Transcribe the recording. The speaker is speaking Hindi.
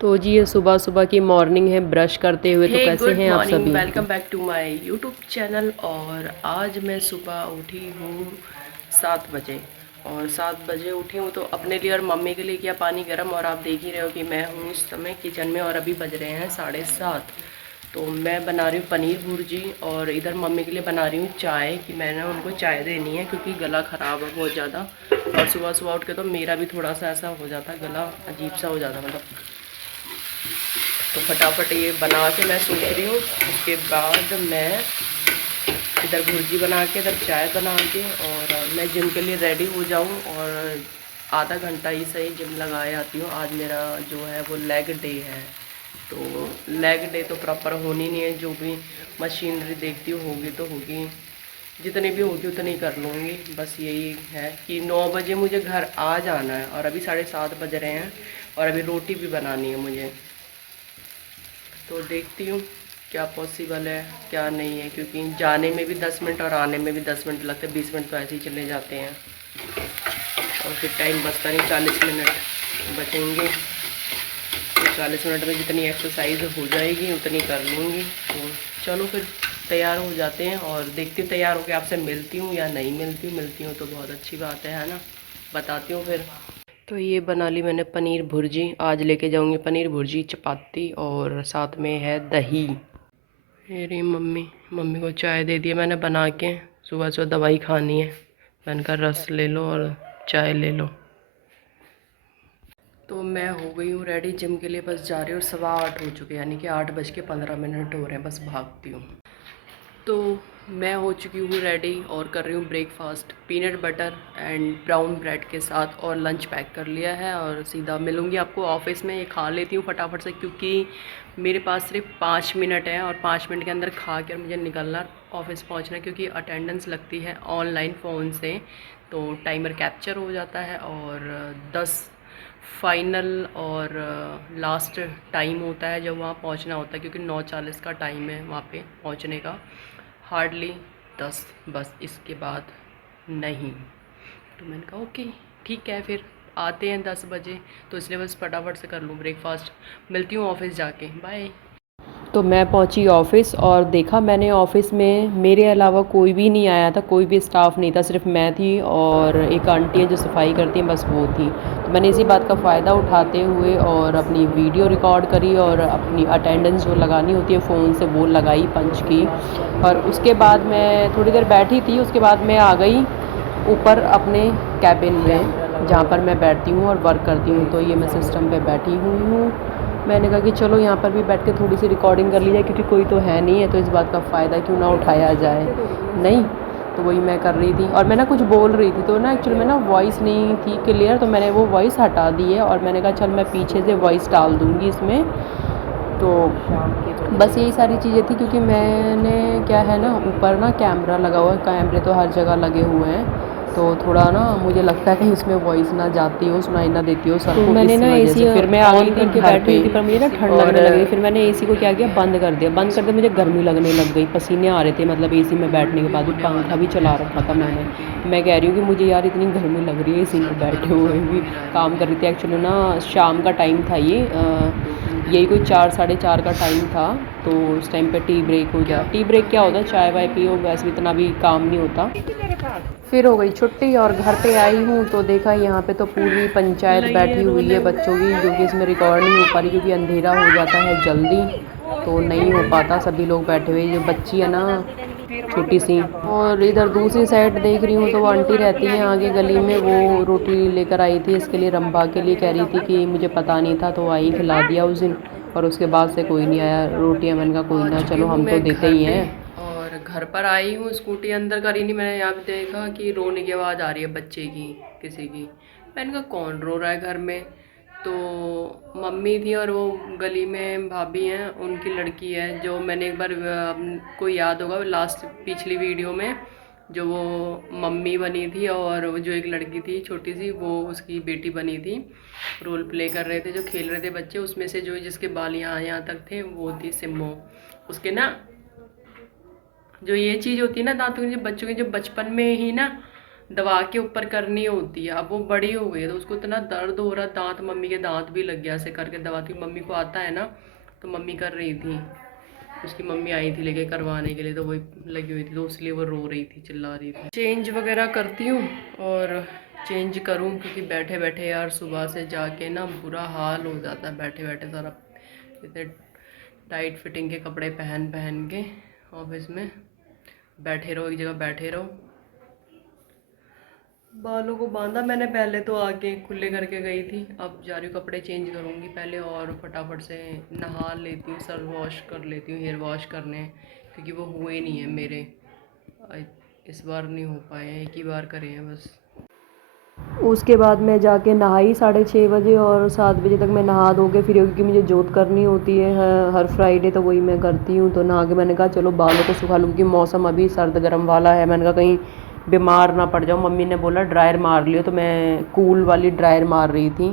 तो जी ये सुबह सुबह की मॉर्निंग है ब्रश करते हुए। तो कैसे गुड हैं आप मॉर्निंग, सभी? Welcome back to my YouTube channel. और आज मैं सुबह उठी हूँ 7 बजे। और 7 बजे उठी हूँ तो अपने लिए और मम्मी के लिए किया पानी गर्म। और आप देख ही रहे हो कि मैं हूँ इस समय किचन में और अभी बज रहे हैं 7:30। तो मैं बना रही हूँ पनीर भुर्जी और इधर मम्मी के लिए बना रही हूँ चाय, कि मैंने उनको चाय देनी है क्योंकि गला ख़राब है बहुत ज़्यादा। और सुबह सुबह उठ के तो मेरा भी थोड़ा सा ऐसा हो जाता, गला अजीब सा हो जाता मतलब। तो फटाफट ये बना के मैं सोच रही हूँ, उसके बाद मैं इधर भुर्जी बना के इधर चाय बना के और मैं जिम के लिए रेडी हो जाऊँ। और आधा घंटा ही सही जिम लगाए आती हूँ। आज मेरा जो है वो लेग डे है। तो लेग डे तो प्रॉपर होनी नहीं है, जो भी मशीनरी देखती हूँ होगी तो होगी, जितनी भी होगी उतनी कर लूँगी। बस यही है कि 9 बजे मुझे घर आ जाना है और अभी 7:30 बज रहे हैं और अभी रोटी भी बनानी है मुझे। तो देखती हूँ क्या पॉसिबल है क्या नहीं है, क्योंकि जाने में भी 10 मिनट और आने में भी 10 मिनट लगते हैं। 20 मिनट तो ऐसे ही चले जाते हैं और फिर टाइम बचता नहीं, 40 मिनट बचेंगे। तो 40 मिनट में जितनी एक्सरसाइज हो जाएगी उतनी कर लूँगी। तो चलो फिर तैयार हो जाते हैं और देखती हूँ तैयार होकर आपसे मिलती हूँ या नहीं मिलती हूँ तो बहुत अच्छी बात है ना। बताती हूँ फिर। तो ये बना ली मैंने पनीर भुर्जी। आज लेके जाऊंगी पनीर भुर्जी, चपाती और साथ में है दही। मेरी मम्मी मम्मी को चाय दे दिया मैंने बना के। सुबह सुबह दवाई खानी है, मैंने कहा रस ले लो और चाय ले लो। तो मैं हो गई हूँ रेडी जिम के लिए, बस जा रही हूँ। 8:15 हो चुके, यानी कि 8:15 हो रहे हैं, बस भागती हूँ। तो मैं हो चुकी हूँ रेडी और कर रही हूँ breakfast peanut butter and brown bread के साथ, और लंच पैक कर लिया है और सीधा मिलूँगी आपको ऑफिस में। ये खा लेती हूँ फटाफट से क्योंकि मेरे पास सिर्फ 5 मिनट है और 5 मिनट के अंदर खा कर मुझे निकलना ऑफिस पहुँचना, क्योंकि अटेंडेंस लगती है ऑनलाइन फ़ोन से। तो टाइमर कैप्चर हो जाता है और 10 फाइनल और लास्ट टाइम होता है जब वहाँ पहुँचना होता है, क्योंकि 9:40 का टाइम है वहाँ पे पहुँचने का। हार्डली 10, बस इसके बाद नहीं। तो मैंने कहा ओके ठीक है, फिर आते हैं 10 बजे। तो इसलिए बस फटाफट से कर लूँ ब्रेकफास्ट। मिलती हूँ ऑफिस जाके, बाय। तो मैं पहुंची ऑफ़िस और देखा मैंने ऑफ़िस में मेरे अलावा कोई भी नहीं आया था, कोई भी स्टाफ नहीं था, सिर्फ मैं थी और एक आंटी है जो सफाई करती हैं, बस वो थी। तो मैंने इसी बात का फ़ायदा उठाते हुए और अपनी वीडियो रिकॉर्ड करी और अपनी अटेंडेंस जो लगानी होती है फ़ोन से वो लगाई, पंच की। और उसके बाद मैं थोड़ी देर बैठी थी, उसके बाद मैं आ गई ऊपर अपने कैबिन में जहाँ पर मैं बैठती हूँ और वर्क करती हूँ। तो ये मैं सिस्टम पे बैठी हुई हूँ। मैंने कहा कि चलो यहाँ पर भी बैठ के थोड़ी सी रिकॉर्डिंग कर ली जाए, क्योंकि कोई तो है नहीं है, तो इस बात का फ़ायदा क्यों ना उठाया जाए। नहीं, तो वही मैं कर रही थी और मैं ना कुछ बोल रही थी, तो ना एक्चुअली में ना वॉइस नहीं थी क्लियर, तो मैंने वो वॉइस हटा दी है और मैंने कहा चल मैं पीछे से वॉइस डाल दूँगी इसमें। तो बस यही सारी चीज़ें थी, क्योंकि मैंने क्या है ना ऊपर ना कैमरा लगा हुआ है, कैमरे तो हर जगह लगे हुए हैं। तो थोड़ा ना मुझे लगता है कि इसमें वॉइस ना जाती हो, सुनाई ना देती हो सर को, मैंने ना एसी फिर मैं आ गई थी करके बैठी हुई थी, पर मुझे ना ठंड लगने लग गई। फिर मैंने एसी को क्या किया, बंद कर दिया। बंद कर दिया, मुझे गर्मी लगने लग गई, पसीने आ रहे थे, मतलब एसी में बैठने के बाद भी पंखा भी चला रखा था मैंने। मैं कह रही हूँ कि मुझे यार इतनी गर्मी लग रही है एसी में बैठे हुए भी, काम कर रही थी। एक्चुअली ना शाम का टाइम था ये, यही कोई 4 4:30 का टाइम था। तो उस टाइम पे टी ब्रेक हो जाए, टी ब्रेक क्या होता है, चाय वाय पियो, वैसे भी इतना भी काम नहीं होता। फिर हो गई छुट्टी और घर पे आई हूँ तो देखा यहाँ पे तो पूरी पंचायत बैठी हुई है बच्चों की, जो कि इसमें रिकॉर्ड नहीं हो पा रही क्योंकि अंधेरा हो जाता है जल्दी, तो नहीं हो पाता। सभी लोग बैठे हुए, जो बच्ची है ना छोटी सी। और इधर दूसरी साइड देख रही हूँ तो वो आंटी रहती हैं आगे गली में, वो रोटी लेकर आई थी इसके लिए, रंभा के लिए, कह रही थी कि मुझे पता नहीं था, तो आई खिला दिया उस दिन। और उसके बाद से कोई नहीं आया रोटियाँ। मैंने कहा कोई आ ना, चुकी चलो हूँ हम तो मैं देते घर ही पे हैं। और घर पर आई हूँ, स्कूटी अंदर करी नहीं मैंने। यहाँ पे देखा कि रोने की आवाज़ आ रही है बच्चे की, किसी की। मैंने कहा कौन रो रहा है घर में। तो मम्मी थी और वो गली में भाभी हैं, उनकी लड़की है, जो मैंने एक बार को याद होगा लास्ट पिछली वीडियो में, जो वो मम्मी बनी थी और वो जो एक लड़की थी छोटी सी, वो उसकी बेटी बनी थी। रोल प्ले कर रहे थे, जो खेल रहे थे बच्चे, उसमें से जो जिसके बाल यहाँ यहाँ तक थे वो थी सिम्मो। उसके ना जो ये चीज़ होती है ना दांतों की, जो बच्चों के जो बचपन में ही ना दबा के ऊपर करनी होती है। अब वो बड़ी हो गई है तो उसको इतना दर्द हो रहा, दांत, मम्मी के दांत भी लग गया ऐसे करके दबाती। मम्मी को आता है ना, तो मम्मी कर रही थी, उसकी मम्मी आई थी लेके करवाने के लिए, तो वही लगी हुई थी, तो इसलिए वो रो रही थी, चिल्ला रही थी। चेंज वगैरह करती हूँ और चेंज करूँ, क्योंकि बैठे बैठे यार सुबह से जाके ना बुरा हाल हो जाता है, बैठे बैठे सारा इतने टाइट फिटिंग के कपड़े पहन पहन के ऑफिस में बैठे रहो, एक जगह बैठे रहो। बालों को बांधा मैंने, पहले तो आके खुले करके गई थी, अब जा रही हूँ कपड़े चेंज करूँगी पहले और फटाफट से नहा लेती हूँ, सर वॉश कर लेती हूँ, हेयर वॉश करने हैं, क्योंकि वो हुए नहीं है मेरे, इस बार नहीं हो पाए हैं, एक ही बार करे हैं बस। उसके बाद मैं जाके नहाई 6:30 बजे और 7 बजे तक मैं नहा धो के फ्री होगी, क्योंकि मुझे जोत करनी होती है हर फ्राइडे, तो वही मैं करती हूँ। तो नहा के मैंने कहा चलो बालों को सुखा लूँ, क्योंकि मौसम अभी सर्द गर्म वाला है। मैंने कहा कहीं बीमार ना पड़ जाऊँ, मम्मी ने बोला ड्रायर मार लियो, तो मैं कूल वाली ड्रायर मार रही थी।